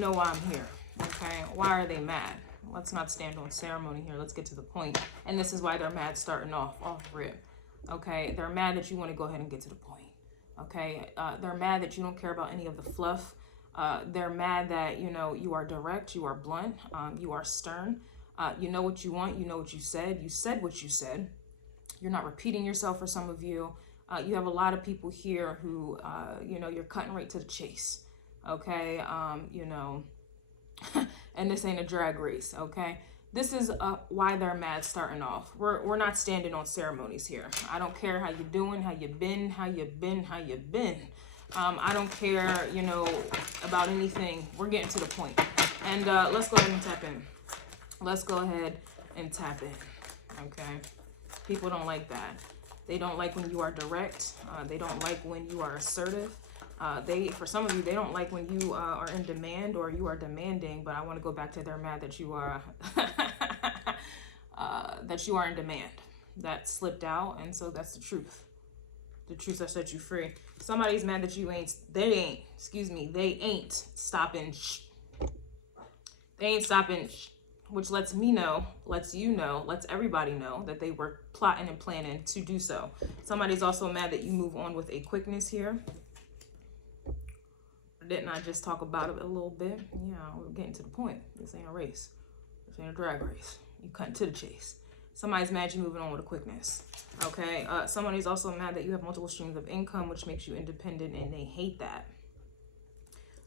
know why I'm here. Okay, why are they mad? Let's not stand on ceremony here. Let's get to the point. And this is why they're mad starting off rip. Okay, they're mad that you want to go ahead and get to the point. Okay, they're mad that you don't care about any of the fluff. They're mad that, you know, you are direct, you are blunt, you are stern. You know what you want, you know what you said what you said. You're not repeating yourself for some of you. You have a lot of people here who, you know, you're cutting right to the chase. Okay, you know, and this ain't a drag race, okay? This is why they're mad starting off. We're not standing on ceremonies here. I don't care how you doing, how you been. I don't care, you know, about anything. We're getting to the point. And let's go ahead and tap in. Let's go ahead and tap in, okay? People don't like that. They don't like when you are direct. They don't like when you are assertive. For some of you, they don't like when you are in demand or you are demanding, but I want to go back to they're mad that you are, that you are in demand. That slipped out, and so that's the truth. The truth that set you free. Somebody's mad that they ain't stopping. They ain't stopping, which lets me know, lets you know, lets everybody know that they were plotting and planning to do so. Somebody's also mad that you move on with a quickness here. Didn't I just talk about it a little bit? Yeah, we're getting to the point. This ain't a race. This ain't a drag race. You cutting to the chase. Somebody's mad you moving on with a quickness. Okay. Somebody's also mad that you have multiple streams of income, which makes you independent, and they hate that.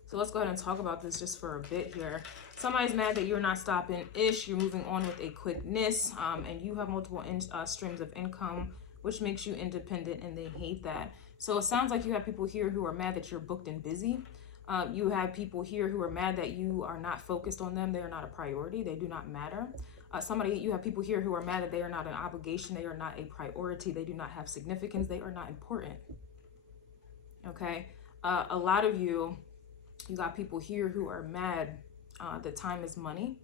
So let's go ahead and talk about this just for a bit here. Somebody's mad that you're not stopping ish. You're moving on with a quickness, and you have multiple streams of income, which makes you independent, and they hate that. So it sounds like you have people here who are mad that you're booked and busy. You have people here who are mad that you are not focused on them. They are not a priority. They do not matter. You have people here who are mad that they are not an obligation. They are not a priority. They do not have significance. They are not important. Okay. A lot of you got people here who are mad that time is money,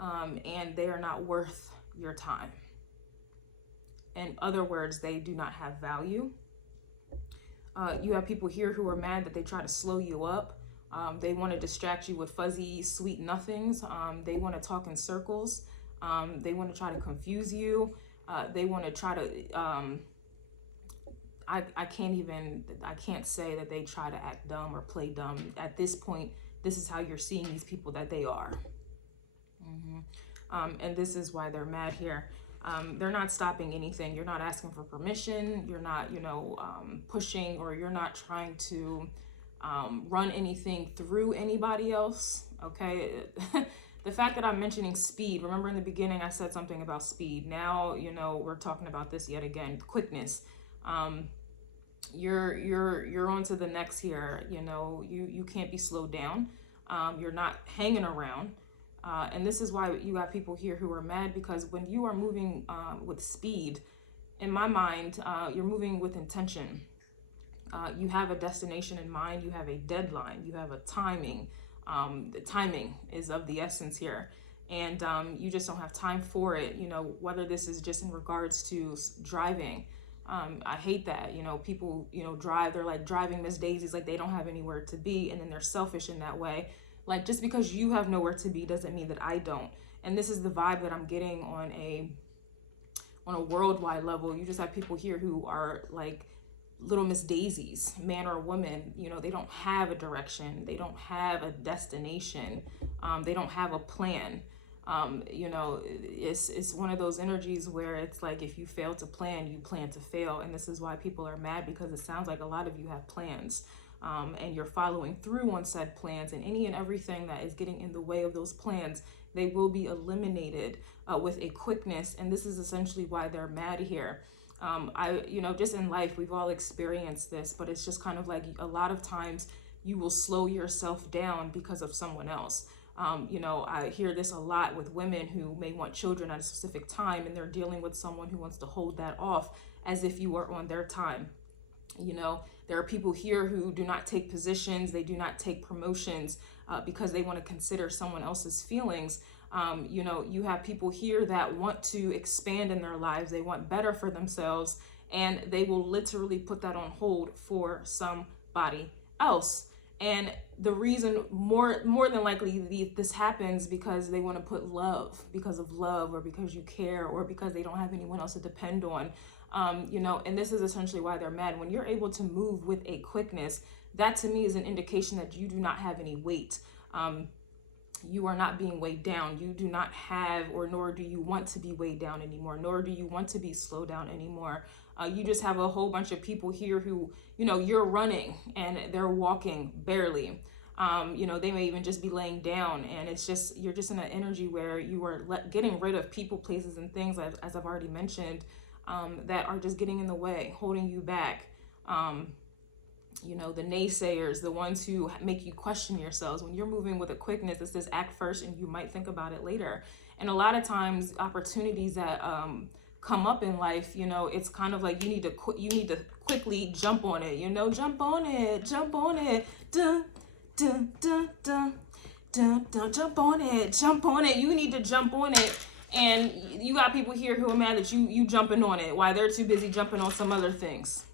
and they are not worth your time. In other words, they do not have value. You have people here who are mad that they try to slow you up. They want to distract you with fuzzy, sweet nothings. They want to talk in circles. They want to try to confuse you. They want to try to, I can't say that they try to act dumb or play dumb. At this point, this is how you're seeing these people that they are. And this is why they're mad here. They're not stopping anything. You're not asking for permission. You're not, you know, pushing, or you're not trying to run anything through anybody else. Okay. The fact that I'm mentioning speed, remember in the beginning, I said something about speed. Now, you know, we're talking about this yet again, quickness. You're on to the next here. You know, you can't be slowed down. You're not hanging around. And this is why you got people here who are mad, because when you are moving with speed, in my mind, you're moving with intention. You have a destination in mind. You have a deadline. You have a timing. The timing is of the essence here. And you just don't have time for it. You know, whether this is just in regards to driving. I hate that, you know, people, you know, they're like driving Miss Daisies, like they don't have anywhere to be. And then they're selfish in that way. Like, just because you have nowhere to be doesn't mean that I don't. And this is the vibe that I'm getting on a worldwide level. You just have people here who are like little Miss Daisies, man or woman. You know, they don't have a direction. They don't have a destination. They don't have a plan. You know, it's one of those energies where it's like, if you fail to plan, you plan to fail. And this is why people are mad, because it sounds like a lot of you have plans. And you're following through on said plans, and any and everything that is getting in the way of those plans, they will be eliminated with a quickness. And this is essentially why they're mad here. You know, just in life, we've all experienced this, but it's just kind of like a lot of times you will slow yourself down because of someone else. You know, I hear this a lot with women who may want children at a specific time, and they're dealing with someone who wants to hold that off as if you are on their time. You know, there are people here who do not take positions. They do not take promotions because they want to consider someone else's feelings. You know, you have people here that want to expand in their lives. They want better for themselves, and they will literally put that on hold for somebody else. And the reason more than likely this happens because they want to put love, because of love, or because you care, or because they don't have anyone else to depend on. You know, and this is essentially why they're mad. When you're able to move with a quickness, that to me is an indication that you do not have any weight. You are not being weighed down. You do not have, or nor do you want to be weighed down anymore, nor do you want to be slowed down anymore. You just have a whole bunch of people here who, you know, you're running and they're walking barely. You know, they may even just be laying down, and it's just, you're just in an energy where you are getting rid of people, places, and things, as I've already mentioned, that are just getting in the way, holding you back. You know, the naysayers, the ones who make you question yourselves. When you're moving with a quickness, it says act first and you might think about it later. And a lot of times opportunities that come up in life, you know, it's kind of like you need to quickly jump on it, you know, jump on it, jump on it, dun, dun, dun, dun, dun, dun, jump on it, jump on it. You need to jump on it. And you got people here who are mad that you jumping on it while they're too busy jumping on some other things.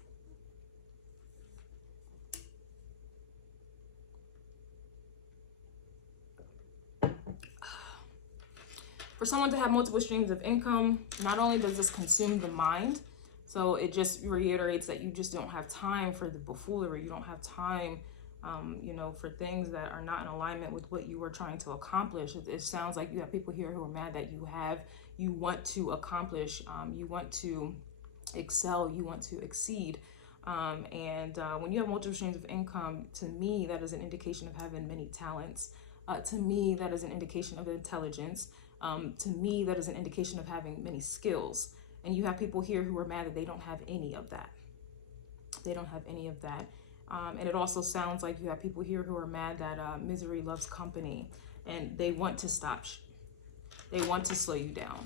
For someone to have multiple streams of income, not only does this consume the mind, so it just reiterates that you just don't have time for the buffoonery. You don't have time, you know, for things that are not in alignment with what you were trying to accomplish. It sounds like you have people here who are mad that you want to accomplish, you want to excel, you want to exceed. When you have multiple streams of income, to me, that is an indication of having many talents. To me, that is an indication of intelligence. To me, that is an indication of having many skills. And you have people here who are mad that they don't have any of that. They don't have any of that. And it also sounds like you have people here who are mad that misery loves company, and they want to stop. They want to slow you down.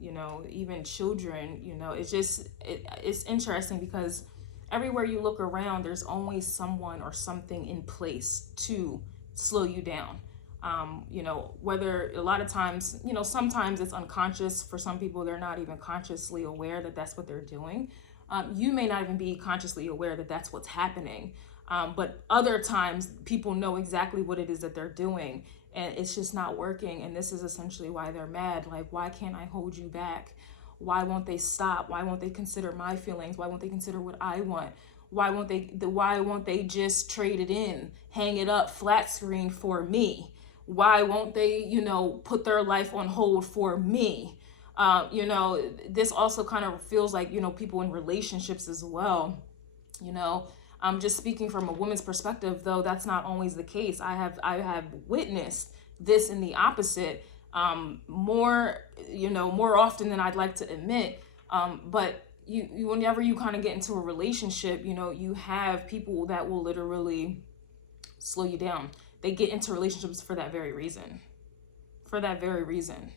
You know, even children, you know, it's interesting because everywhere you look around, there's always someone or something in place to slow you down. You know, whether a lot of times, you know, sometimes it's unconscious. For some people, they're not even consciously aware that that's what they're doing. You may not even be consciously aware that that's what's happening. But other times people know exactly what it is that they're doing, and it's just not working. And this is essentially why they're mad. Like, why can't I hold you back? Why won't they stop? Why won't they consider my feelings? Why won't they consider what I want? Why won't they just trade it in, hang it up, flat screen for me? Why won't they, you know, put their life on hold for me? You know, this also kind of feels like, you know, people in relationships as well. You know, I'm just speaking from a woman's perspective, though that's not always the case. I have witnessed this in the opposite, more often than I'd like to admit. But you whenever you kind of get into a relationship, you know, you have people that will literally slow you down. They get into relationships for that very reason. For that very reason.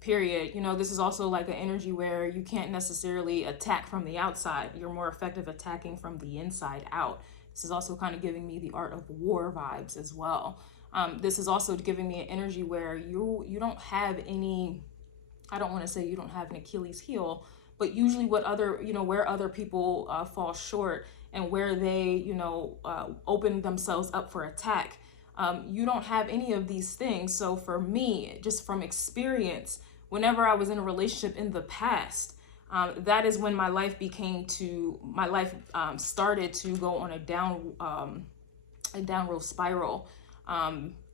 Period. You know, this is also like an energy where you can't necessarily attack from the outside. You're more effective attacking from the inside out. This is also kind of giving me the art of war vibes as well. This is also giving me an energy where you don't have any, I don't want to say you don't have an Achilles heel, but usually where other people fall short and where they, you know, open themselves up for attack. You don't have any of these things. So for me, just from experience, whenever I was in a relationship in the past, that is when my life started to go on a downward spiral.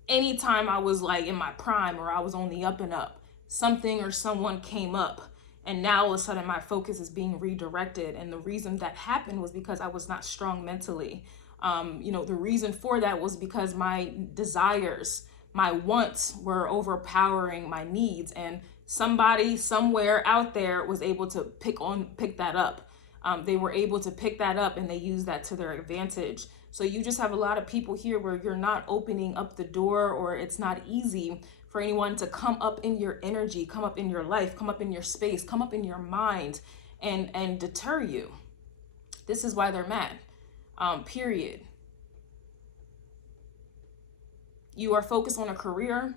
Anytime I was like in my prime or I was on the up and up, something or someone came up, and now all of a sudden my focus is being redirected. And the reason that happened was because I was not strong mentally. You know, the reason for that was because my desires, my wants were overpowering my needs, and somebody somewhere out there was able to pick that up. They were able to pick that up, and they used that to their advantage. So you just have a lot of people here where you're not opening up the door, or it's not easy for anyone to come up in your energy, come up in your life, come up in your space, come up in your mind and deter you. This is why they're mad. Period. You are focused on a career,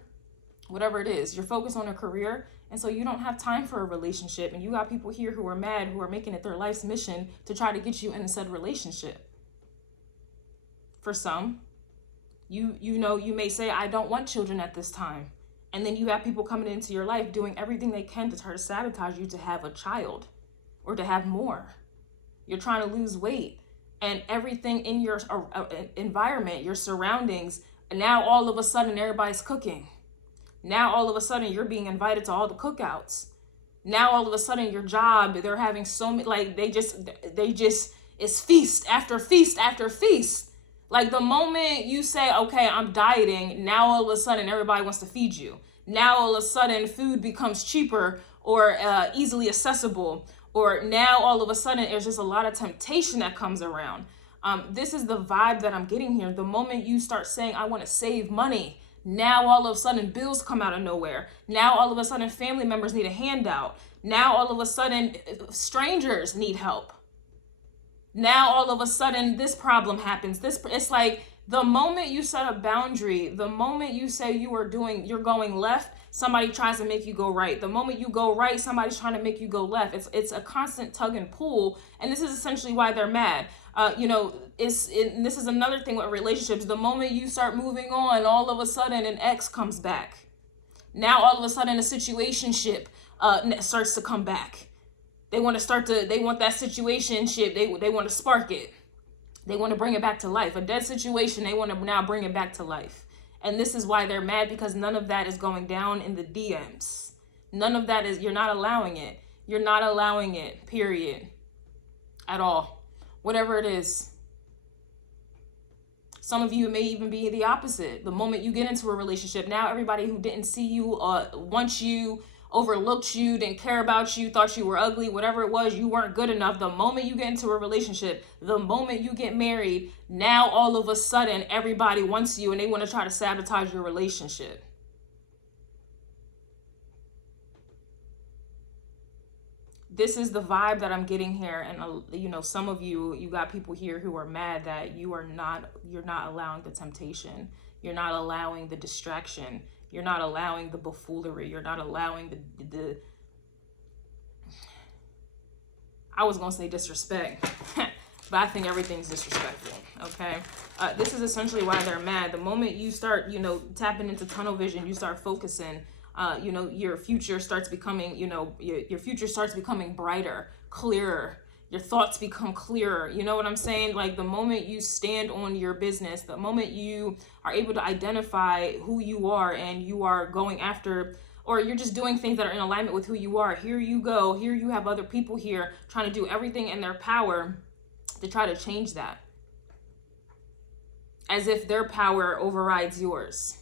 whatever it is, you're focused on a career, and so you don't have time for a relationship. And you got people here who are mad, who are making it their life's mission to try to get you in a said relationship. for some. You may say, I don't want children at this time. And then you have people coming into your life doing everything they can to try to sabotage you to have a child or to have more. You're trying to lose weight, and everything in your environment, your surroundings, now all of a sudden everybody's cooking. Now all of a sudden you're being invited to all the cookouts. Now all of a sudden your job, they're having so many, like they just, it's feast after feast after feast. Like the moment you say, okay, I'm dieting, now all of a sudden everybody wants to feed you. Now all of a sudden food becomes cheaper or easily accessible. Or now all of a sudden there's just a lot of temptation that comes around. This is the vibe that I'm getting here. The moment you start saying, I want to save money, now all of a sudden bills come out of nowhere. Now all of a sudden family members need a handout. Now all of a sudden strangers need help. Now all of a sudden this problem happens. It's like the moment you set a boundary, the moment you say you're going left, somebody tries to make you go right. The moment you go right, somebody's trying to make you go left. It's a constant tug and pull, and this is essentially why they're mad. This is another thing with relationships. The moment you start moving on, all of a sudden an ex comes back. Now all of a sudden a situationship starts to come back. They want that situationship. They want to spark it. They want to bring it back to life. A dead situation, they want to now bring it back to life. And this is why they're mad, because none of that is going down in the DMs. None of that is, you're not allowing it. You're not allowing it, period. At all. Whatever it is. Some of you may even be the opposite. The moment you get into a relationship, now everybody who didn't see you, wants you, overlooked you, didn't care about you, thought you were ugly, whatever it was, you weren't good enough. The moment you get into a relationship, the moment you get married, now all of a sudden everybody wants you and they want to try to sabotage your relationship. This is the vibe that I'm getting here. And some of you got people here who are mad that you're not allowing the temptation. You're not allowing the distraction. You're not allowing the buffoonery. You're not allowing the I was going to say disrespect, but I think everything's disrespectful, okay? This is essentially why they're mad. The moment you start, tapping into tunnel vision, you start focusing, your future starts becoming, your future starts becoming brighter, clearer. Your thoughts become clearer. You know what I'm saying? Like the moment you stand on your business, the moment you are able to identify who you are and you are going after, or you're just doing things that are in alignment with who you are. Here you go. Here you have other people here trying to do everything in their power to try to change that. As if their power overrides yours.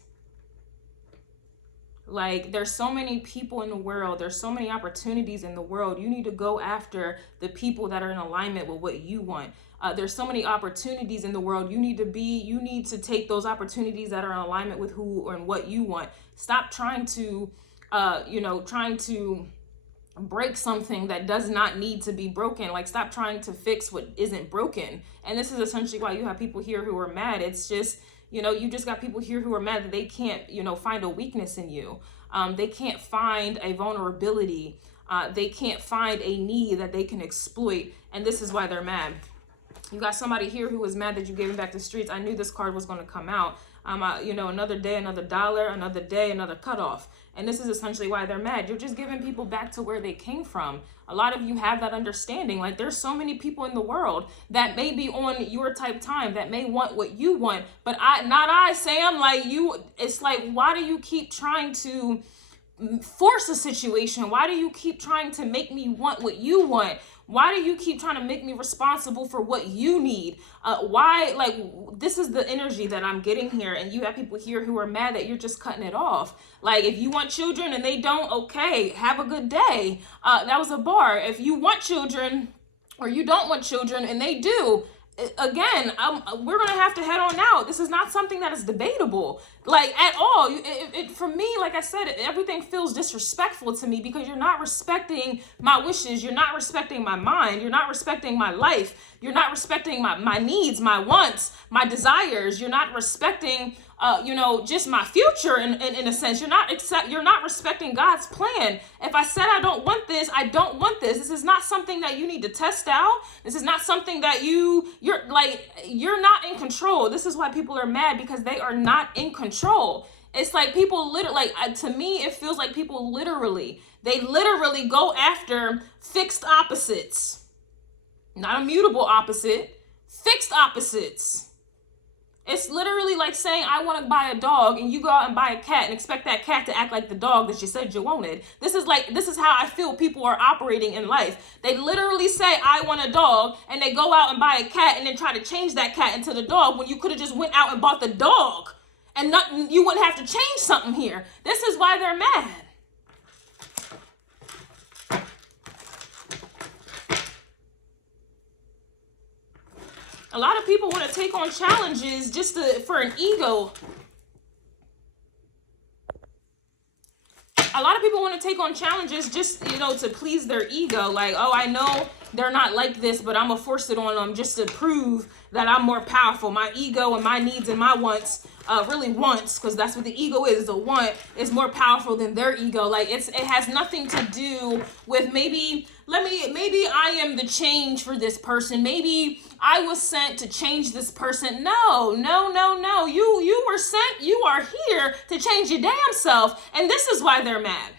Like, there's so many people in the world. There's so many opportunities in the world. You need to go after the people that are in alignment with what you want. There's so many opportunities in the world. You need to take those opportunities that are in alignment with who and what you want. Stop trying to break something that does not need to be broken. Like, stop trying to fix what isn't broken. And this is essentially why you have people here who are mad. It's just, you just got people here who are mad that they can't, find a weakness in you. They can't find a vulnerability. They can't find a need that they can exploit. And this is why they're mad. You got somebody here who was mad that you gave him back the streets. I knew this card was going to come out. Another day, another dollar, another day, another cutoff. And this is essentially why they're mad. You're just giving people back to where they came from. A lot of you have that understanding. Like, there's so many people in the world that may be on your type time, that may want what you want, but Sam. Like, it's like, why do you keep trying to force a situation? Why do you keep trying to make me want what you want? Why do you keep trying to make me responsible for what you need? This is the energy that I'm getting here. And you have people here who are mad that you're just cutting it off. Like, if you want children and they don't, okay, have a good day. That was a bar. If you want children or you don't want children and they do, again, we're going to have to head on out. This is not something that is debatable, like, at all. For me, like I said, everything feels disrespectful to me because you're not respecting my wishes. You're not respecting my mind. You're not respecting my life. You're not respecting my needs, my wants, my desires. You're not respecting you know, just my future in a sense. You're not respecting God's plan. If I said I don't want this, I don't want this. This is not something that you need to test out. This is not something that you're not in control. This is why people are mad, because they are not in control. It's like people literally, to me, it feels like people literally go after fixed opposites. Not a mutable opposite, fixed opposites. It's literally like saying, I want to buy a dog, and you go out and buy a cat and expect that cat to act like the dog that you said you wanted. This is how I feel people are operating in life. They literally say, I want a dog, and they go out and buy a cat and then try to change that cat into the dog when you could have just went out and bought the dog. And you wouldn't have to change something here. This is why they're mad. A lot of people want to take on challenges just for an ego. A lot of people want to take on challenges just, you know, to please their ego. Like, oh, I know they're not like this, but I'm going to force it on them just to prove that I'm more powerful. My ego and my needs and my wants, really wants, because that's what the ego is. The want is more powerful than their ego. Like, it has nothing to do with maybe I am the change for this person. Maybe I was sent to change this person. No. You were sent. You are here to change your damn self. And this is why they're mad.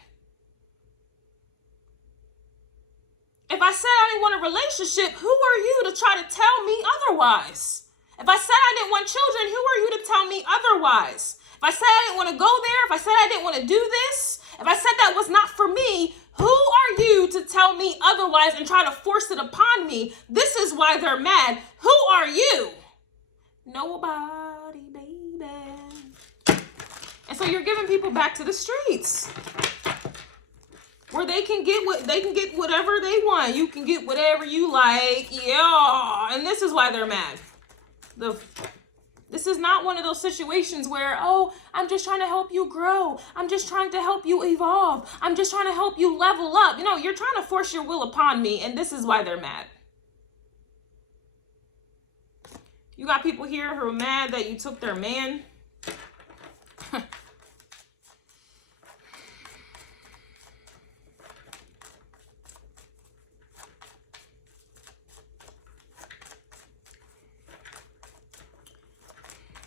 If I said I didn't want a relationship, who are you to try to tell me otherwise? If I said I didn't want children, who are you to tell me otherwise? If I said I didn't want to go there, if I said I didn't want to do this, if I said that was not for me, who are you to tell me otherwise and try to force it upon me? This is why they're mad. Who are you? Nobody, baby. And so you're giving people back to the streets, where they can get whatever they want. You can get whatever you like. Yeah. And this is why they're mad. This is not one of those situations where, oh, I'm just trying to help you grow. I'm just trying to help you evolve. I'm just trying to help you level up. You know, you're trying to force your will upon me, and this is why they're mad. You got people here who are mad that you took their man.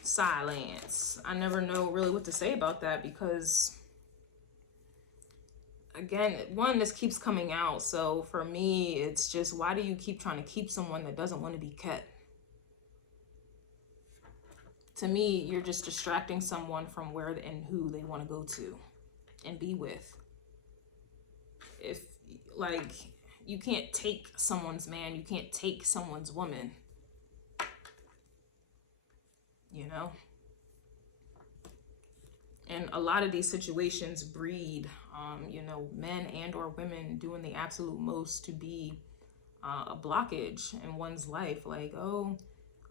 Silence. I never know really what to say about that, because again, one, this keeps coming out. So for me, it's just, why do you keep trying to keep someone that doesn't want to be kept? To me, you're just distracting someone from where and who they want to go to and be with. If, like, you can't take someone's man, you can't take someone's woman. You know? And a lot of these situations breed, you know, men and or women doing the absolute most to be a blockage in one's life. Like, oh,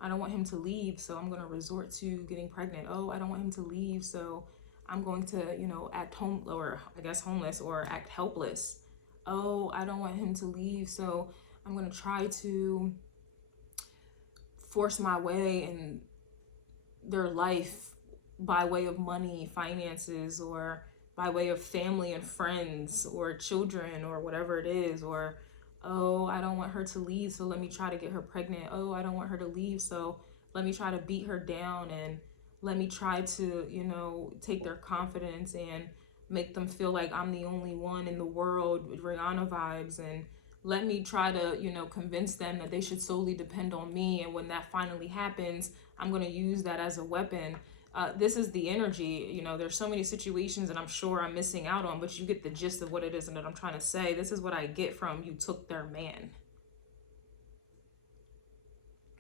I don't want him to leave, so I'm going to resort to getting pregnant. Oh, I don't want him to leave, so I'm going to, you know, act homeless or act helpless. Oh, I don't want him to leave, so I'm going to try to force my way in their life by way of money, finances, or by way of family and friends or children or whatever it is. Or, oh, I don't want her to leave, so let me try to get her pregnant. Oh, I don't want her to leave, so let me try to beat her down, and let me try to, you know, take their confidence and make them feel like I'm the only one in the world with Rihanna vibes, and let me try to, you know, convince them that they should solely depend on me. And when that finally happens, I'm going to use that as a weapon. This is the energy. You know, there's so many situations that I'm sure I'm missing out on, but you get the gist of what it is and that I'm trying to say. This is what I get from you took their man.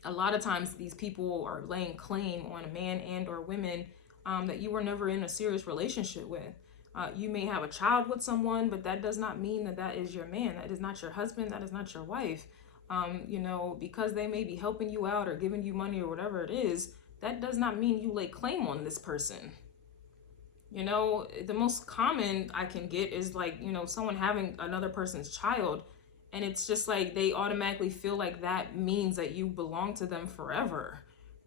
A lot of times these people are laying claim on a man and or women that you were never in a serious relationship with. You may have a child with someone, but that does not mean that that is your man. That is not your husband. That is not your wife. You know, because they may be helping you out or giving you money or whatever it is, that does not mean you lay claim on this person. You know, the most common I can get is like, you know, someone having another person's child, and it's just like they automatically feel like that means that you belong to them forever.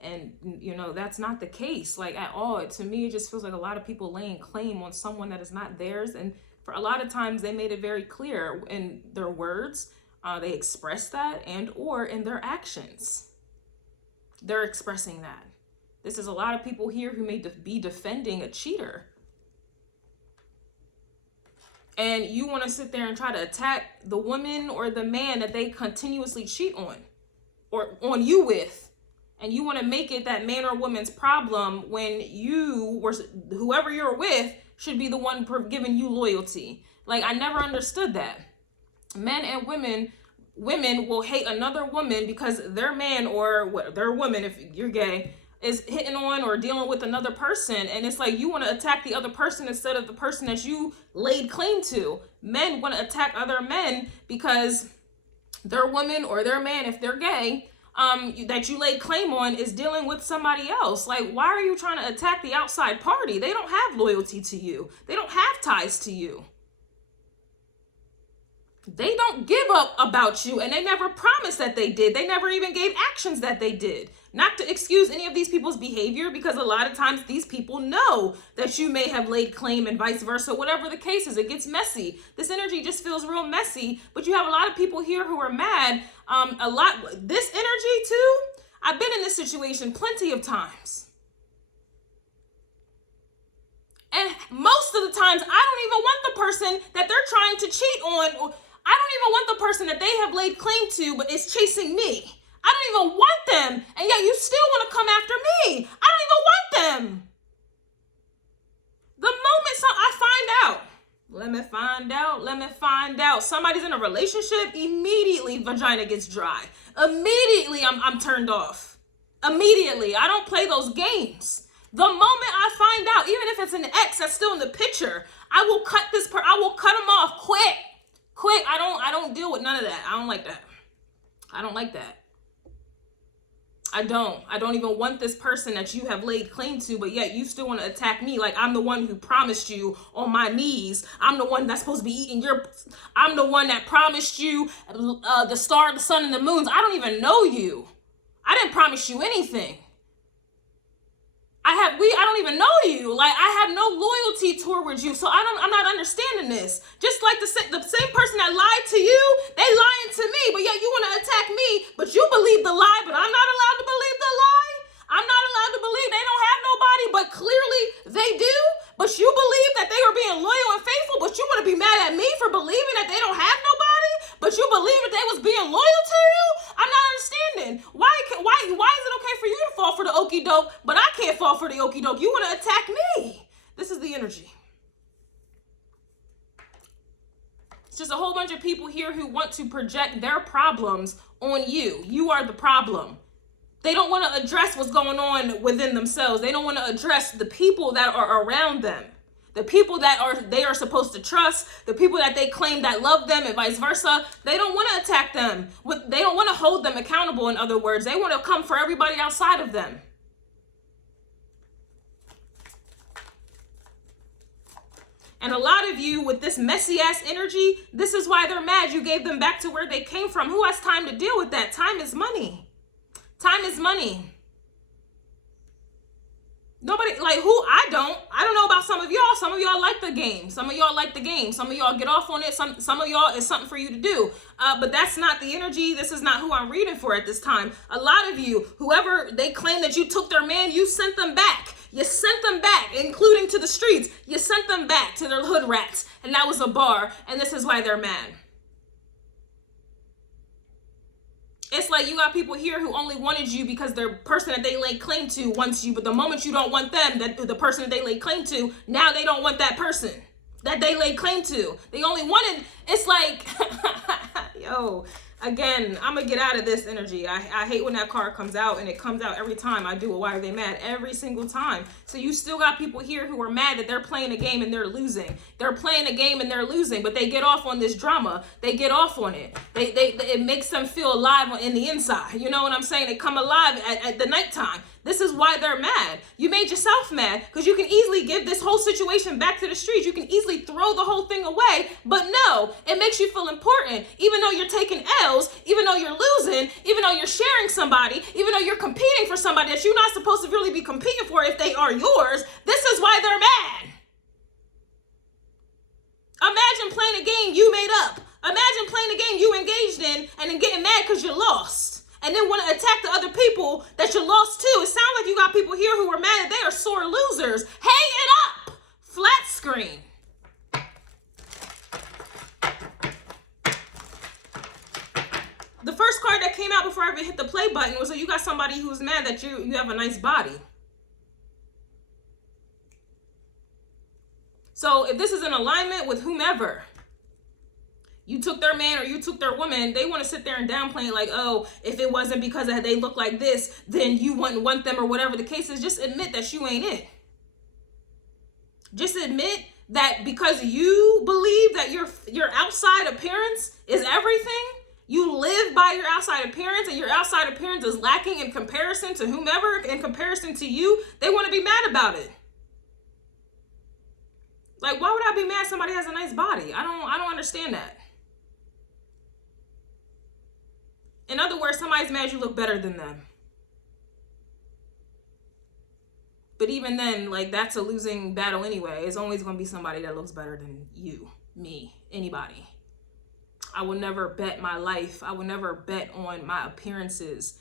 And, you know, that's not the case, like, at all. To me, it just feels like a lot of people laying claim on someone that is not theirs. And for a lot of times, they made it very clear in their words. They express that, and or in their actions. They're expressing that. This is a lot of people here who may be defending a cheater. And you want to sit there and try to attack the woman or the man that they continuously cheat on or on you with. And you want to make it that man or woman's problem when you or whoever you're with should be the one giving you loyalty. Like, I never understood that. Men and women will hate another woman because their man or their woman, if you're gay, is hitting on or dealing with another person. And it's like you want to attack the other person instead of the person that you laid claim to. Men want to attack other men because their woman or their man, if they're gay, that you laid claim on is dealing with somebody else. Like, why are you trying to attack the outside party? They don't have loyalty to you. They don't have ties to you. They don't give up about you, and they never promised that they did. They never even gave actions that they did. Not to excuse any of these people's behavior, because a lot of times these people know that you may have laid claim and vice versa. Whatever the case is, it gets messy. This energy just feels real messy, but you have a lot of people here who are mad. This energy too, I've been in this situation plenty of times. And most of the times, I don't even want the person that they're trying to cheat on. I don't even want the person that they have laid claim to, but is chasing me. I don't even want them. And yet you still want to come after me. I don't even want them. The moment I find out, let me find out. Somebody's in a relationship, immediately vagina gets dry. Immediately I'm turned off. Immediately. I don't play those games. The moment I find out, even if it's an ex that's still in the picture, I will cut him off quick. I don't deal with none of that. I don't like that. I don't like that. I don't even want this person that you have laid claim to, but yet you still want to attack me like I'm the one who promised you on my knees. I'm the one that's supposed to be eating I'm the one that promised you the star, the sun, and the moons. I don't even know you. I didn't promise you anything. I don't even know you. Like, I have no loyalty towards you. So I'm not understanding this. Just like the same person that lied to you, they lying to me, but yet you want to attack me, but you believe the lie, but I'm not allowed to believe the lie. I'm not allowed to believe they don't have nobody, but clearly they do. But you believe that they were being loyal and faithful, but you want to be mad at me for believing that they don't have nobody, but you believe that they was being loyal to you? I'm not understanding. Why is it okay for you to fall for the okie doke, but I can't fall for the okie doke? You want to attack me. This is the energy. It's just a whole bunch of people here who want to project their problems on you. You are the problem. They don't want to address what's going on within themselves. They don't want to address the people that are around them. The people that they are supposed to trust, the people that they claim that love them and vice versa. They don't want to attack them. They don't want to hold them accountable, in other words. They want to come for everybody outside of them. And a lot of you with this messy ass energy, this is why they're mad. You gave them back to where they came from. Who has time to deal with that? Time is money. Time is money. Nobody, like, I don't know about some of y'all. Some of y'all like the game. Some of y'all like the game. Some of y'all get off on it. Some of y'all is something for you to do. But that's not the energy. This is not who I'm reading for at this time. A lot of you, whoever they claim that you took their man, you sent them back. You sent them back, including to the streets. You sent them back to their hood rats. And that was a bar. And this is why they're mad. It's like you got people here who only wanted you because the person that they laid claim to wants you. But the moment you don't want them, the person that they laid claim to, now they don't want that person that they laid claim to. They only wanted, it's like, yo, again, I'm going to get out of this energy. I hate when that card comes out, and it comes out every time I do a Why Are They Mad? Every single time. So you still got people here who are mad that they're playing a game and they're losing. They're playing a game and they're losing, but they get off on this drama. They get off on it. It makes them feel alive in the inside. You know what I'm saying? They come alive at the nighttime. This is why they're mad. You made yourself mad because you can easily give this whole situation back to the streets. You can easily throw the whole thing away. But no, it makes you feel important. Even though you're taking L, L's, even though you're losing, even though you're sharing somebody, even though you're competing for somebody that you're not supposed to really be competing for if they are yours. This is why they're mad. Imagine playing a game you made up. Imagine playing a game you engaged in and then getting mad because you lost. And then want to attack the other people that you lost to. It sounds like you got people here who are mad that they are sore losers. Hang it up. Flat screen. The first card that came out before I even hit the play button was that you got somebody who's mad that you have a nice body. So if this is in alignment with whomever, you took their man or you took their woman, they want to sit there and downplay like, oh, if it wasn't because they look like this, then you wouldn't want them or whatever the case is. Just admit that you ain't it. Just admit that because you believe that your outside appearance is everything, you live by your outside appearance and your outside appearance is lacking in comparison to whomever, in comparison to you, they want to be mad about it. Like, why would I be mad somebody has a nice body? I don't understand that. In other words, somebody's mad you look better than them. But even then, like, that's a losing battle anyway. It's always going to be somebody that looks better than you, me, anybody. I will never bet my life. I will never bet on my appearances,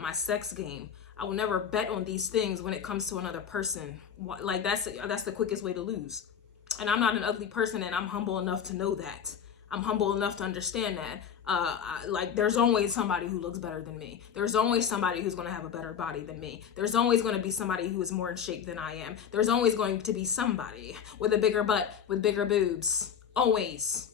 my sex game. I will never bet on these things when it comes to another person. Like, that's the quickest way to lose. And I'm not an ugly person, and I'm humble enough to know that. I'm humble enough to understand that. Like, there's always somebody who looks better than me. There's always somebody who's going to have a better body than me. There's always going to be somebody who is more in shape than I am. There's always going to be somebody with a bigger butt, with bigger boobs. Always.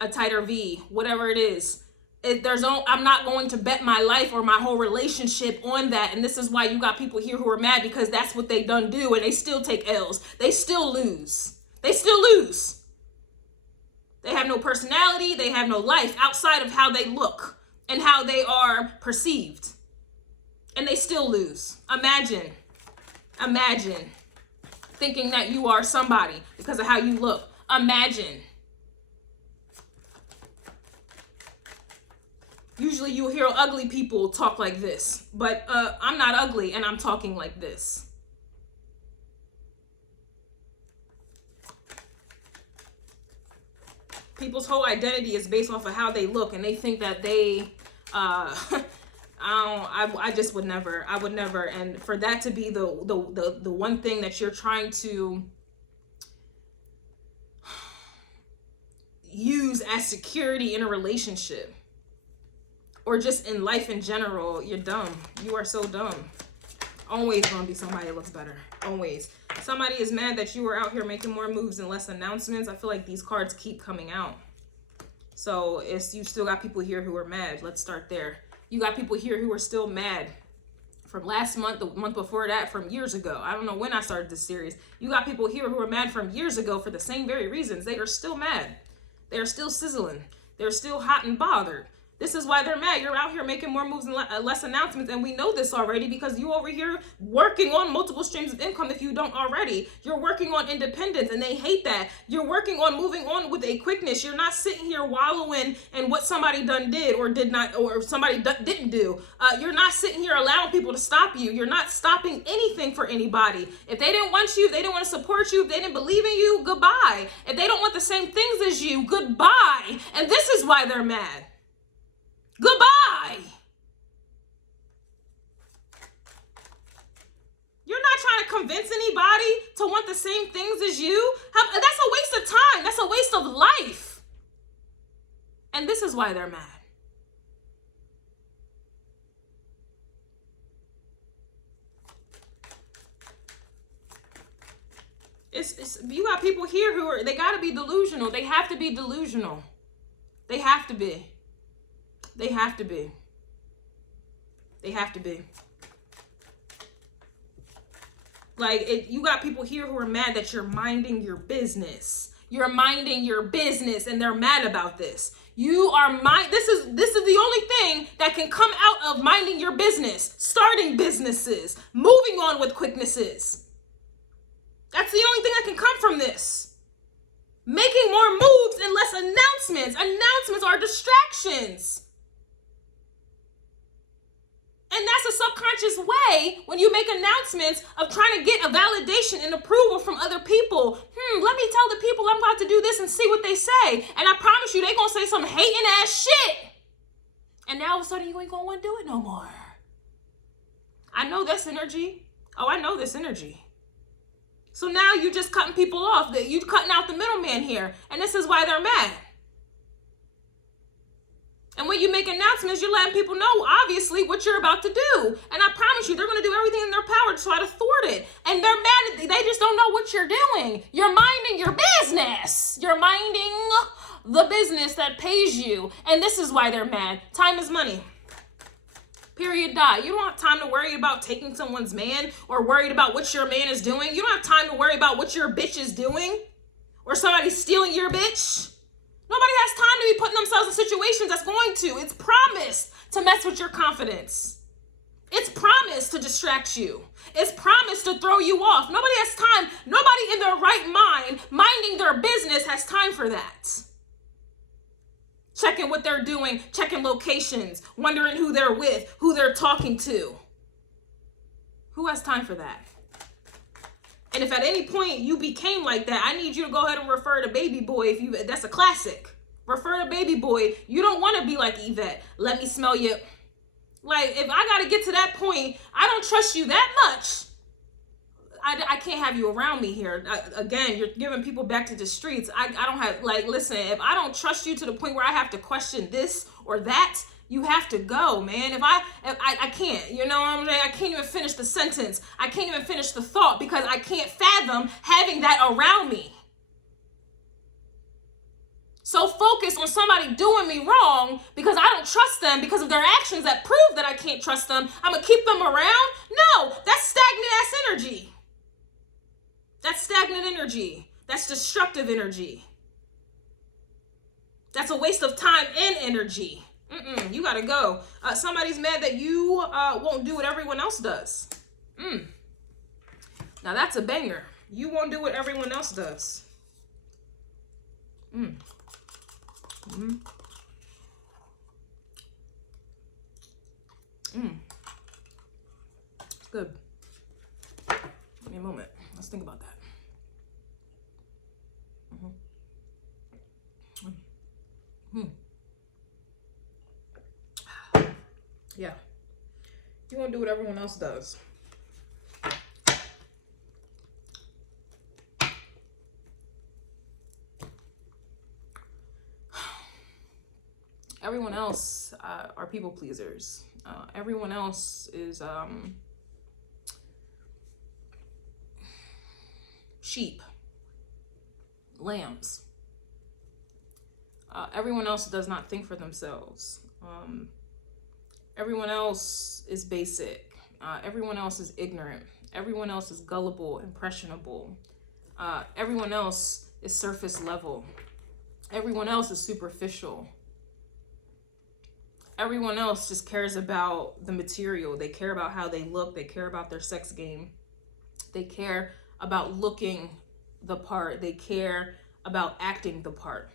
A tighter V, whatever it is. I'm not going to bet my life or my whole relationship on that. And this is why you got people here who are mad, because that's what they done do, and they still take L's. They still lose. They still lose. They have no personality. They have no life outside of how they look and how they are perceived. And they still lose. Imagine thinking that you are somebody because of how you look. Imagine. Usually you'll hear ugly people talk like this, but I'm not ugly and I'm talking like this. People's whole identity is based off of how they look, and they think that they, I just would never, I would never. And for that to be the one thing that you're trying to use as security in a relationship, or just in life in general, you're dumb. You are so dumb. Always gonna be somebody that looks better. Always. Somebody is mad that you are out here making more moves and less announcements. I feel like these cards keep coming out. So you still got people here who are mad. Let's start there. You got people here who are still mad from last month, the month before that, from years ago. I don't know when I started this series. You got people here who are mad from years ago for the same very reasons. They are still mad. They are still sizzling. They're still hot and bothered. This is why they're mad. You're out here making more moves and less announcements, and we know this already because you over here working on multiple streams of income if you don't already. You're working on independence, and they hate that. You're working on moving on with a quickness. You're not sitting here wallowing in what somebody done did or did not, or somebody didn't do. You're not sitting here allowing people to stop you. You're not stopping anything for anybody. If they didn't want you, if they didn't want to support you, if they didn't believe in you, goodbye. If they don't want the same things as you, goodbye. And this is why they're mad. Goodbye. You're not trying to convince anybody to want the same things as you. That's a waste of time. That's a waste of life. And this is why they're mad. You got people here who they got to be delusional. They have to be delusional. They have to be. They have to be. They have to be. Like, you got people here who are mad that you're minding your business. You're minding your business, and they're mad about this. You are this is the only thing that can come out of minding your business, starting businesses, moving on with quicknesses. That's the only thing that can come from this. Making more moves and less announcements. Announcements are distractions. And that's a subconscious way when you make announcements of trying to get a validation and approval from other people. Let me tell the people I'm about to do this and see what they say. And I promise you, they're going to say some hating ass shit. And now all of a sudden you ain't going to want to do it no more. I know this energy. Oh, I know this energy. So now you're just cutting people off. You're cutting out the middleman here. And this is why they're mad. And when you make announcements, you're letting people know, obviously, what you're about to do. And I promise you, they're going to do everything in their power to try to thwart it. And they're mad. They just don't know what you're doing. You're minding your business. You're minding the business that pays you. And this is why they're mad. Time is money. Period. Die. You don't have time to worry about taking someone's man or worried about what your man is doing. You don't have time to worry about what your bitch is doing or somebody stealing your bitch. Nobody has time to be putting themselves in situations that's going to. It's promised to mess with your confidence. It's promised to distract you. It's promised to throw you off. Nobody has time. Nobody in their right mind, minding their business, has time for that. Checking what they're doing, checking locations, wondering who they're with, who they're talking to. Who has time for that? And if at any point you became like that, I need you to go ahead and refer to Baby Boy. That's a classic. Refer to Baby Boy. You don't want to be like Yvette. Let me smell you. Like, if I got to get to that point, I don't trust you that much. I can't have you around me here. Again, you're giving people back to the streets. I don't have, like, listen, if I don't trust you to the point where I have to question this or that, you have to go, man. If I can't, you know what I'm saying? I can't even finish the sentence. I can't even finish the thought because I can't fathom having that around me. So focused on somebody doing me wrong because I don't trust them because of their actions that prove that I can't trust them. I'm going to keep them around? No, that's stagnant ass energy. That's stagnant energy. That's destructive energy. That's a waste of time and energy. You gotta go. Somebody's mad that you won't do what everyone else does. Now that's a banger. You won't do what everyone else does. It's good. Give me a moment. Let's think about that. Yeah. You won't do what everyone else does. Everyone else are people pleasers. Everyone else is sheep, lambs. Everyone else does not think for themselves. Everyone else is basic. Everyone else is ignorant. Everyone else is gullible, impressionable. Everyone else is surface level. Everyone else is superficial. Everyone else just cares about the material. They care about how they look. They care about their sex game. They care about looking the part. They care about acting the part.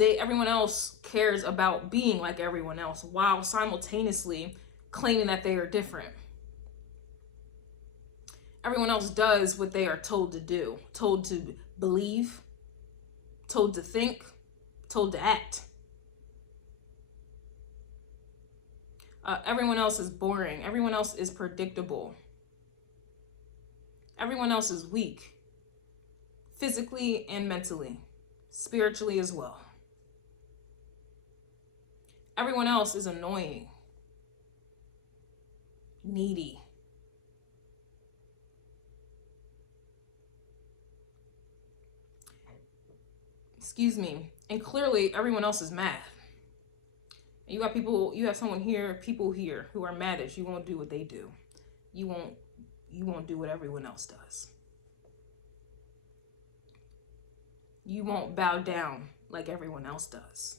Everyone else cares about being like everyone else while simultaneously claiming that they are different. Everyone else does what they are told to do, told to believe, told to think, told to act. Everyone else is boring. Everyone else is predictable. Everyone else is weak, physically and mentally, spiritually as well. Everyone else is annoying, needy. Excuse me. And clearly everyone else is mad. You got people, you have someone here, people here who are mad at you. You won't do what they do. You won't do what everyone else does. You won't bow down like everyone else does.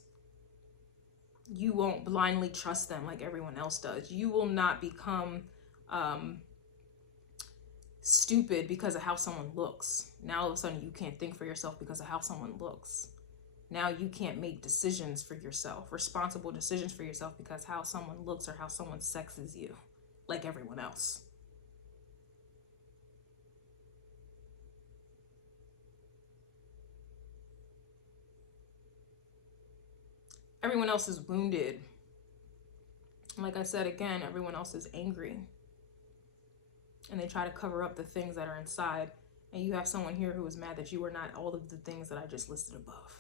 You won't blindly trust them like everyone else does. You will not become stupid because of how someone looks. Now all of a sudden you can't think for yourself because of how someone looks. Now you can't make decisions for yourself, responsible decisions for yourself, because how someone looks or how someone sexes you like everyone else. Everyone else is wounded. Like I said, again, everyone else is angry. And they try to cover up the things that are inside. And you have someone here who is mad that you are not all of the things that I just listed above.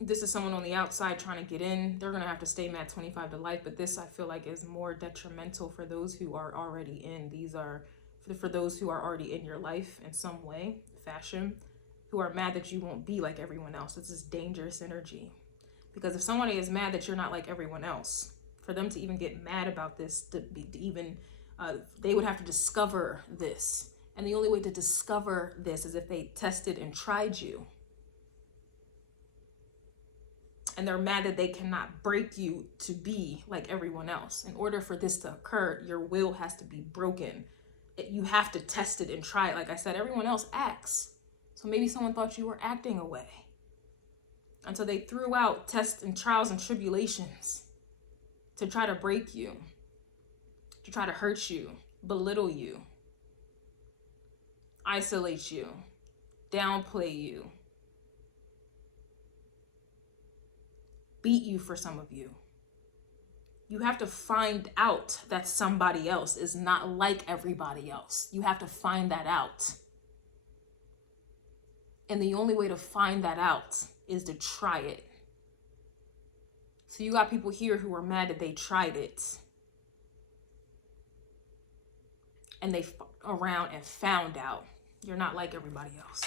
This is someone on the outside trying to get in. They're going to have to stay mad 25 to life. But this, I feel like, is more detrimental for those who are already in. These are for those who are already in your life in some way, fashion, who are mad that you won't be like everyone else. This is dangerous energy. Because if somebody is mad that you're not like everyone else, for them to even get mad about this, they would have to discover this. And the only way to discover this is if they tested and tried you. And they're mad that they cannot break you to be like everyone else. In order for this to occur, your will has to be broken. You have to test it and try it. Like I said, everyone else acts. So maybe someone thought you were acting away. Until they threw out tests and trials and tribulations to try to break you, to try to hurt you, belittle you, isolate you, downplay you, beat you for some of you. You have to find out that somebody else is not like everybody else. You have to find that out. And the only way to find that out is to try it. So you got people here who are mad that they tried it. And they fucked around and found out you're not like everybody else.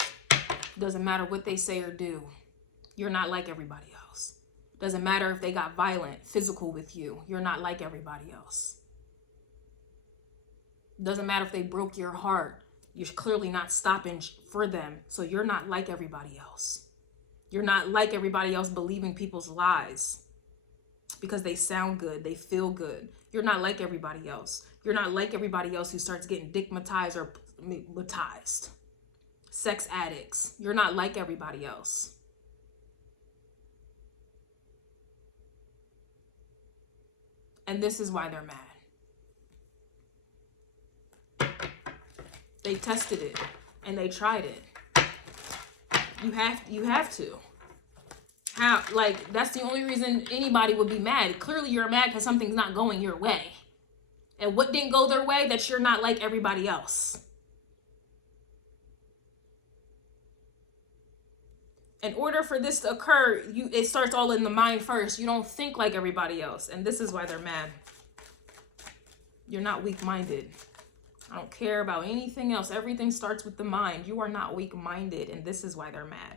Doesn't matter what they say or do. You're not like everybody else. Doesn't matter if they got violent, physical with you. You're not like everybody else. Doesn't matter if they broke your heart. You're clearly not stopping for them. So you're not like everybody else. You're not like everybody else believing people's lies because they sound good, they feel good. You're not like everybody else. You're not like everybody else who starts getting dickmatized or matized. Sex addicts. You're not like everybody else. And this is why they're mad. They tested it and they tried it. You have to. How, like, that's the only reason anybody would be mad. Clearly you're mad because something's not going your way. And what didn't go their way? That you're not like everybody else. In order for this to occur, it starts all in the mind first. You don't think like everybody else. And this is why they're mad. You're not weak-minded. I don't care about anything else. Everything starts with the mind. You are not weak-minded, and this is why they're mad.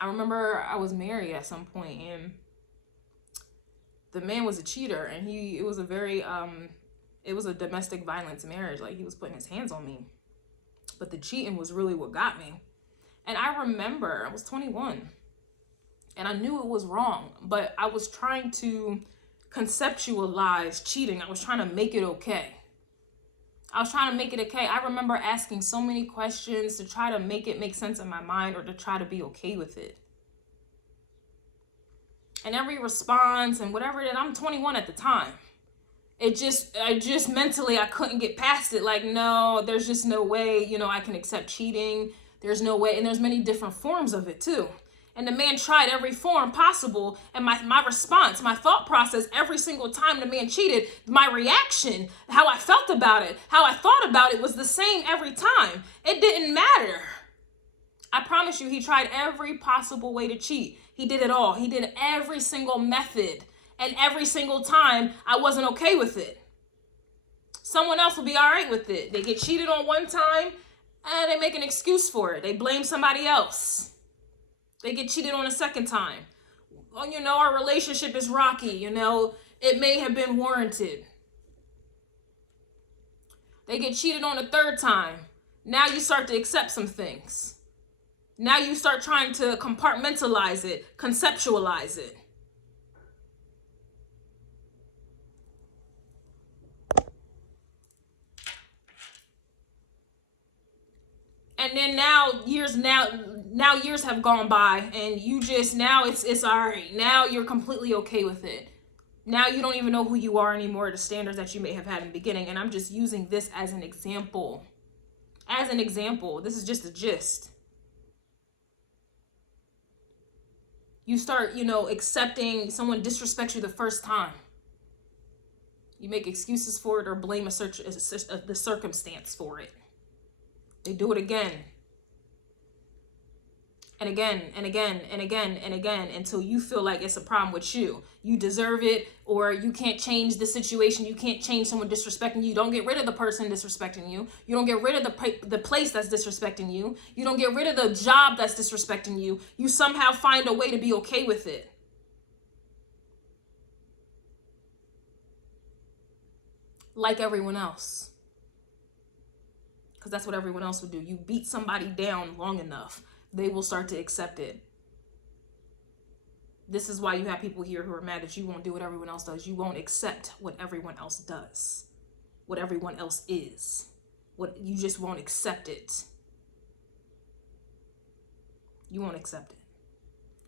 I remember I was married at some point, and the man was a cheater, and it was a domestic violence marriage. Like, he was putting his hands on me. But the cheating was really what got me. And I remember I was 21. And I knew it was wrong, but I was trying to conceptualize cheating. I was trying to make it okay. I remember asking so many questions to try to make it make sense in my mind, or to try to be okay with it. And every response and whatever it is, I'm 21 at the time. I just mentally, I couldn't get past it. Like, no, there's just no way, I can accept cheating. There's no way. And there's many different forms of it too. And the man tried every form possible. And my response, my thought process, every single time the man cheated, my reaction, how I felt about it, how I thought about it was the same every time. It didn't matter. I promise you, he tried every possible way to cheat. He did it all. He did every single method. And every single time, I wasn't okay with it. Someone else will be all right with it. They get cheated on one time, and they make an excuse for it. They blame somebody else. They get cheated on a second time. Well, our relationship is rocky. It may have been warranted. They get cheated on a third time. Now you start to accept some things. Now you start trying to compartmentalize it, conceptualize it. And then now years have gone by, and you just, now it's all right. Now you're completely okay with it. Now you don't even know who you are anymore, the standards that you may have had in the beginning. And I'm just using this as an example. As an example, this is just a gist. You start, you know, accepting someone disrespects you the first time. You make excuses for it or blame the circumstance for it. They do it again. And again, and again, and again, and again, until you feel like it's a problem with you. You deserve it, or you can't change the situation. You can't change someone disrespecting you. You don't get rid of the person disrespecting you. You don't get rid of the place that's disrespecting you. You don't get rid of the job that's disrespecting you. You somehow find a way to be okay with it. Like everyone else. Because that's what everyone else would do. You beat somebody down long enough, they will start to accept it. This is why you have people here who are mad that you won't do what everyone else does. You won't accept what everyone else does, what everyone else is. You just won't accept it. You won't accept it.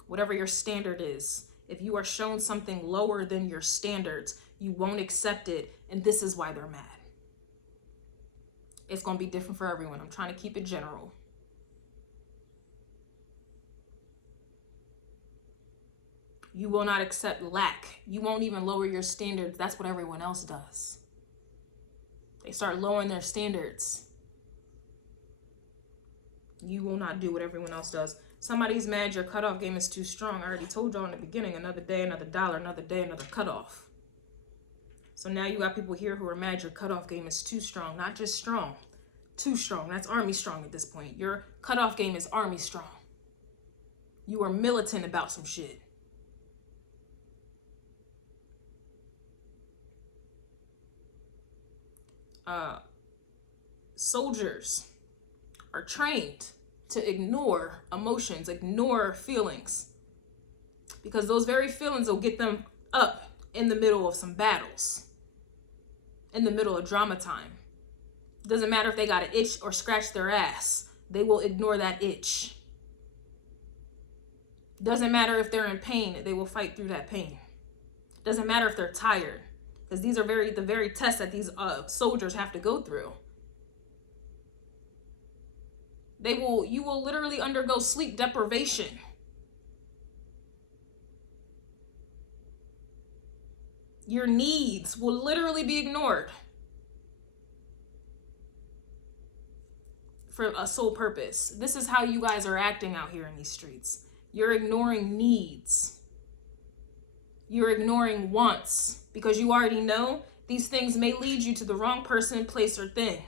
Whatever your standard is, if you are shown something lower than your standards, you won't accept it, and this is why they're mad. It's going to be different for everyone. I'm trying to keep it general. You will not accept lack. You won't even lower your standards. That's what everyone else does. They start lowering their standards. You will not do what everyone else does. Somebody's mad your cutoff game is too strong. I already told y'all in the beginning, another day, another dollar, another day, another cutoff. So now you got people here who are mad your cutoff game is too strong. Not just strong, too strong. That's army strong at this point. Your cutoff game is army strong. You are militant about some shit. Soldiers are trained to ignore emotions, ignore feelings, because those very feelings will get them up in the middle of some battles, in the middle of drama time. Doesn't matter if they got an itch or scratch their ass, they will ignore that itch. Doesn't matter if they're in pain, they will fight through that pain. Doesn't matter if they're tired, because these are the very tests that these soldiers have to go through. You will literally undergo sleep deprivation. Your needs will literally be ignored for a sole purpose. This is how you guys are acting out here in these streets. You're ignoring needs. You're ignoring wants, because you already know these things may lead you to the wrong person, place, or thing.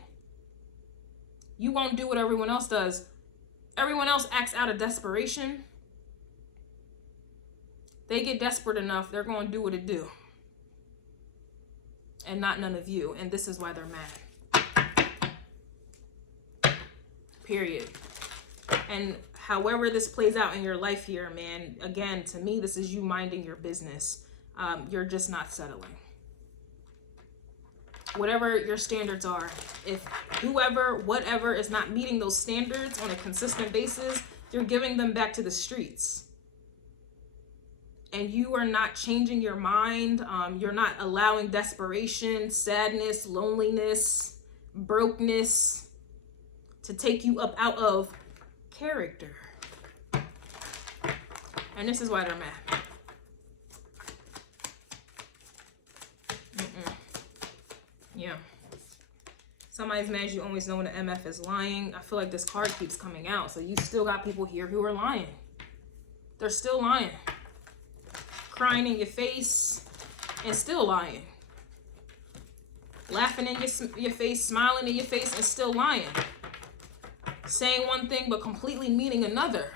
You won't do what everyone else does. Everyone else acts out of desperation. They get desperate enough, they're going to do what it do. And not none of you. And this is why they're mad. Period. And however this plays out in your life here, man, again, to me, this is you minding your business. You're just not settling. Whatever your standards are, if whatever is not meeting those standards on a consistent basis, you're giving them back to the streets. And you are not changing your mind. You're not allowing desperation, sadness, loneliness, brokenness to take you up out of character. And this is why they're mad. Yeah. Somebody's mad you always know when the MF is lying. I feel like this card keeps coming out. So you still got people here who are lying. They're still lying. Crying in your face and still lying. Laughing in your face, smiling in your face and still lying. Saying one thing but completely meaning another.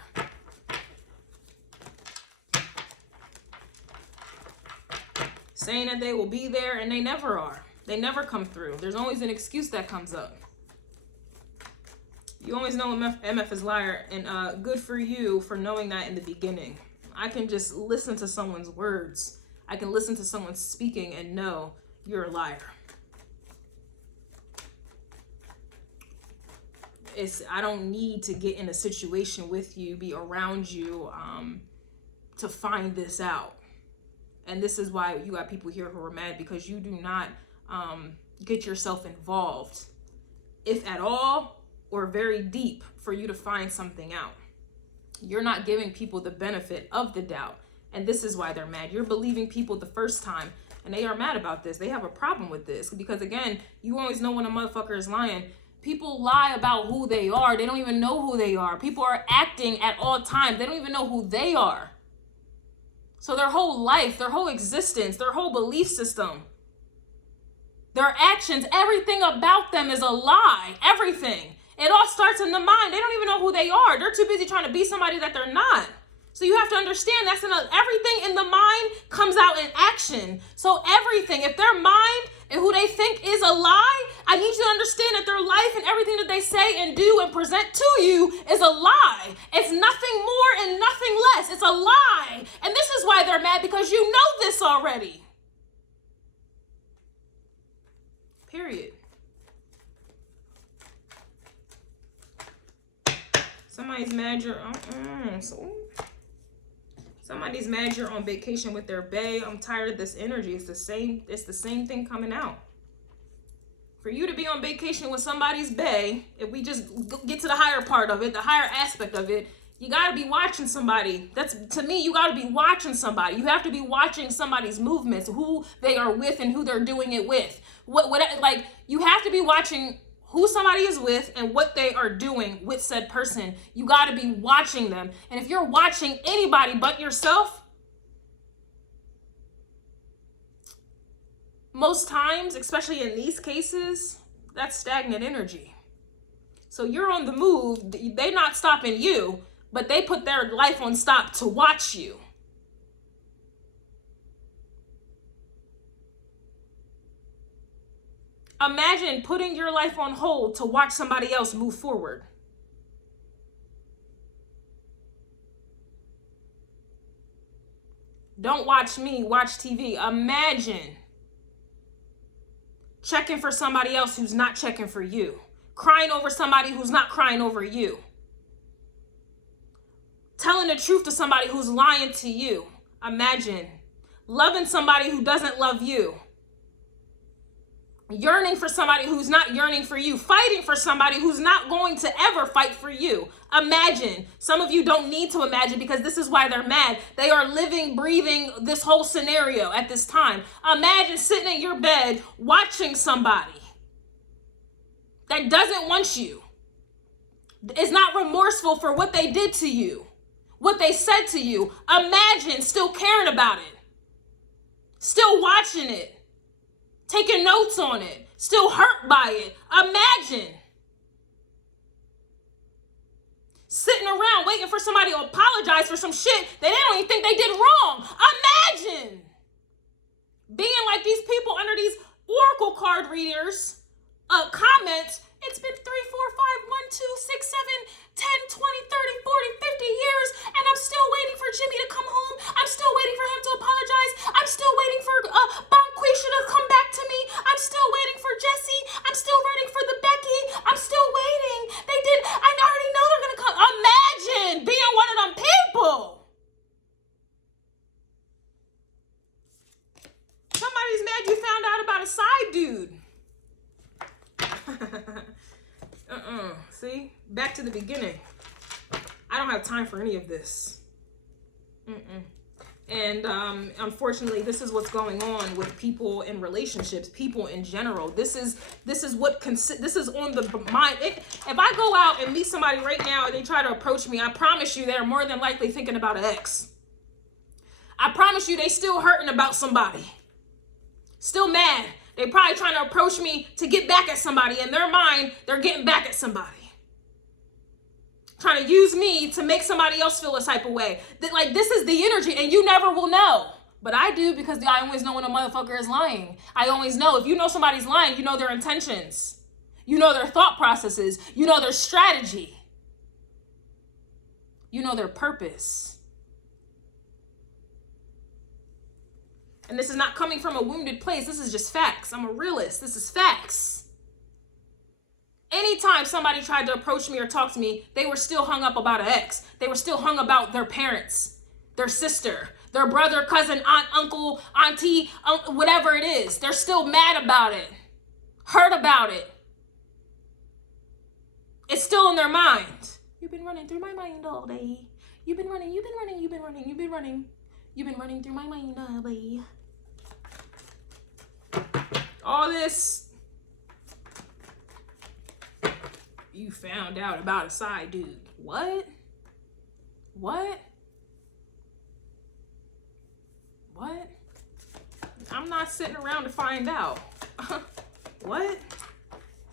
Saying that they will be there and they never are. They never come through. There's always an excuse that comes up. You always know MF is liar, and good for you for knowing that in the beginning. I can just listen to someone's words. I can listen to someone speaking and know you're a liar. I don't need to get in a situation with you, be around you, to find this out. And this is why you got people here who are mad, because you do not get yourself involved, if at all, or very deep, for you to find something out. You're not giving people the benefit of the doubt. And this is why they're mad. You're believing people the first time, and they are mad about this. They have a problem with this, because again, you always know when a motherfucker is lying. People lie about who they are. They don't even know who they are. People are acting at all times. They don't even know who they are. So their whole life, their whole existence, their whole belief system, their actions, everything about them is a lie. Everything. It all starts in the mind. They don't even know who they are. They're too busy trying to be somebody that they're not. So you have to understand everything in the mind comes out in action. So everything, if their mind and who they think is a lie, I need you to understand that their life and everything that they say and do and present to you is a lie. It's nothing more and nothing less. It's a lie. And this is why they're mad, because you know this already. Period. Somebody's mad somebody's mad you're on vacation with their bae. I'm tired of this energy. It's the same thing coming out. For you to be on vacation with somebody's bae, if we just get to the higher part of it, the higher aspect of it, you got to be watching somebody. To me, you got to be watching somebody. You have to be watching somebody's movements, who they are with and who they're doing it with. You have to be watching who somebody is with and what they are doing with said person. You got to be watching them. And if you're watching anybody but yourself, most times, especially in these cases, that's stagnant energy. So you're on the move. They're not stopping you, but they put their life on stop to watch you. Imagine putting your life on hold to watch somebody else move forward. Don't watch me, watch TV. Imagine checking for somebody else who's not checking for you. Crying over somebody who's not crying over you. Telling the truth to somebody who's lying to you. Imagine loving somebody who doesn't love you. Yearning for somebody who's not yearning for you. Fighting for somebody who's not going to ever fight for you. Imagine. Some of you don't need to imagine, because this is why they're mad. They are living, breathing this whole scenario at this time. Imagine sitting in your bed watching somebody that doesn't want you, is not remorseful for what they did to you, what they said to you. Imagine still caring about it, still watching it, taking notes on it, still hurt by it. Imagine sitting around waiting for somebody to apologize for some shit that they don't even think they did wrong. Imagine being like these people under these oracle card readers comments. It's been 3, 4, 5, 1, 2, 6, 7, 10, 20, 30, 40, 50 years, and I'm still waiting for Jimmy to come home. I'm still waiting for him to apologize. I'm still waiting for Bonquisha to come back to me. I'm still waiting for Jesse. I'm still waiting for the Becky. I'm still waiting. I already know they're gonna come. Imagine being one of them people. Somebody's mad you found out about a side dude. See? Back to the beginning. I don't have time for any of this. And unfortunately, this is what's going on with people in relationships, people in general. This is on the mind. If I go out and meet somebody right now and they try to approach me, I promise you they're more than likely thinking about an ex. I promise you they still hurting about somebody. Still mad. They probably trying to approach me to get back at somebody. In their mind, they're getting back at somebody. Trying to use me to make somebody else feel a type of way. This is the energy, and you never will know. But I do, because I always know when a motherfucker is lying. I always know. If you know somebody's lying, you know their intentions. You know their thought processes. You know their strategy. You know their purpose. And this is not coming from a wounded place. This is just facts. I'm a realist. This is facts. Anytime somebody tried to approach me or talk to me, they were still hung up about an ex. They were still hung about their parents, their sister, their brother, cousin, aunt, uncle, auntie, whatever it is. They're still mad about it, hurt about it. It's still in their mind. You've been running through my mind all day. You've been running, you've been running, you've been running, you've been running. You've been running through my mind all day. All this. You found out about a side dude. What? What? What? I'm not sitting around to find out. What?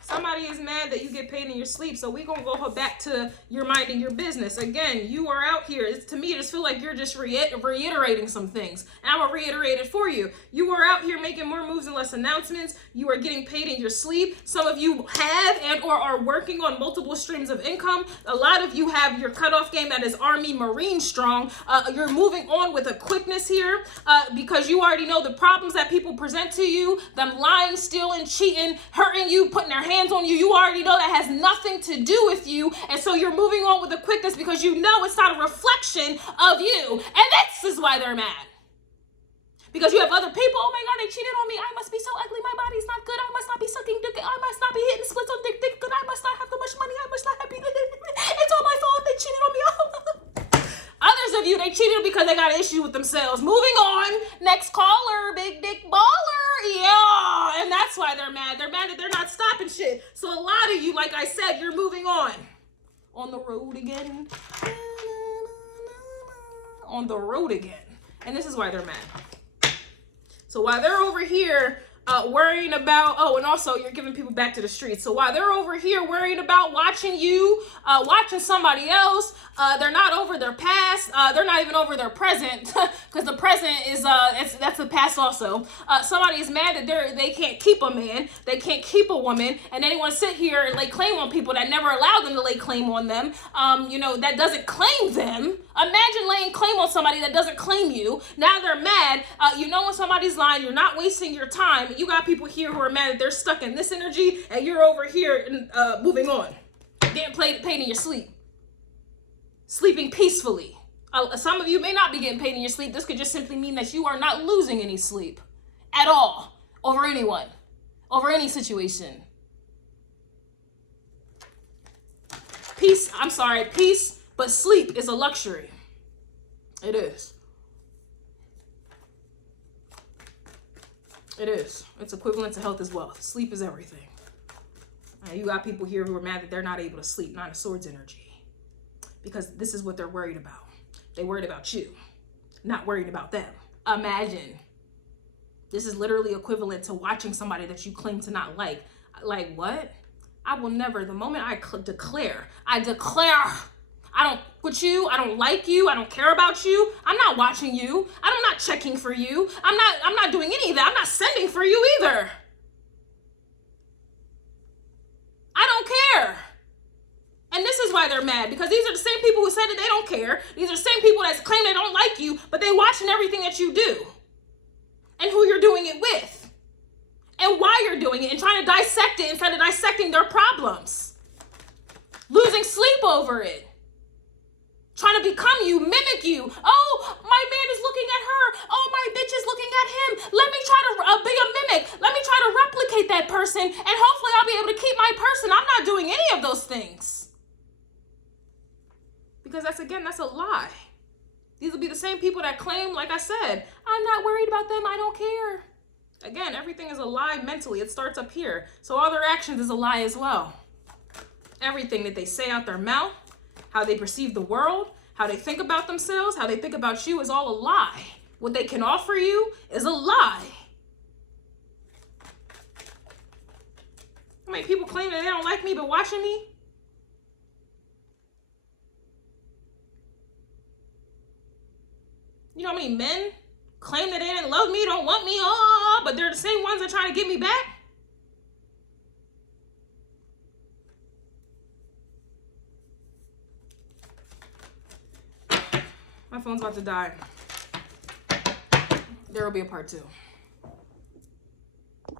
Somebody is mad that you get paid in your sleep, so we gonna go back to your minding your business. Again, you are out here. To me, I just feel like you're just reiterating some things. And I'm gonna reiterate it for you. You are out here making more moves and less announcements. You are getting paid in your sleep. Some of you have and or are working on multiple streams of income. A lot of you have your cutoff game that is Army Marine strong. You're moving on with a quickness here because you already know the problems that people present to you, them lying, stealing, cheating, hurting you, putting their hands on you. You already know that has nothing to do with you, and so you're moving on with a quickness because you know it's not a reflection of you, and this is why they're mad. Because you have other people, oh my God, they cheated on me. I must be so ugly. My body's not good. I must not be sucking dick. I must not be hitting splits on dick good. I must not have so much money. I must not have been. It's all my fault. They cheated on me. Others of you, they cheated because they got an issue with themselves. Moving on. Next caller, big dick baller. Yeah, and that's why they're mad. They're mad that they're not stopping shit. So a lot of you, like I said, you're moving on the road again. On the road again. And this is why they're mad. So while they're over here worrying about, oh, and also you're giving people back to the streets. So while they're over here worrying about watching you, watching somebody else, they're not over their past. They're not even over their present because the present is, that's the past also. Somebody is mad that they can't keep a man. They can't keep a woman. And then they want to sit here and lay claim on people that never allowed them to lay claim on them. You know, that doesn't claim them. Imagine laying claim on somebody that doesn't claim you. Now they're mad. You know when somebody's lying, you're not wasting your time. You got people here who are mad that they're stuck in this energy and you're over here and moving on. Getting paid in your sleep. Sleeping peacefully. Some of you may not be getting paid in your sleep. This could just simply mean that you are not losing any sleep at all over anyone, over any situation. Peace, but sleep is a luxury. It is. It is. It's equivalent to health as well. Sleep is everything. You got people here who are mad that they're not able to sleep. Nine of Swords energy. Because this is what they're worried about. They're worried about you, not worried about them. Imagine. This is literally equivalent to watching somebody that you claim to not like. Like what? I will never, the moment I declare, I don't with you, I don't like you, I don't care about you, I'm not watching you, I'm not checking for you, I'm not doing any of that, I'm not sending for you either. I don't care. And this is why they're mad, because these are the same people who said that they don't care. These are the same people that claim they don't like you, but they watching everything that you do and who you're doing it with and why you're doing it and trying to dissect it instead of dissecting their problems. Losing sleep over it. Trying to become you, mimic you. Oh, my man is looking at her. Oh, my bitch is looking at him. Let me try to be a mimic. Let me try to replicate that person, and hopefully I'll be able to keep my person. I'm not doing any of those things. Because that's a lie. These will be the same people that claim, like I said, I'm not worried about them. I don't care. Again, everything is a lie mentally. It starts up here. So all their actions is a lie as well. Everything that they say out their mouth, how they perceive the world, how they think about themselves, how they think about you is all a lie. What they can offer you is a lie. How many people claim that they don't like me but watching me? You know how many men claim that they didn't love me, don't want me, but they're the same ones that are trying to get me back? My phone's about to die. There will be a part 2.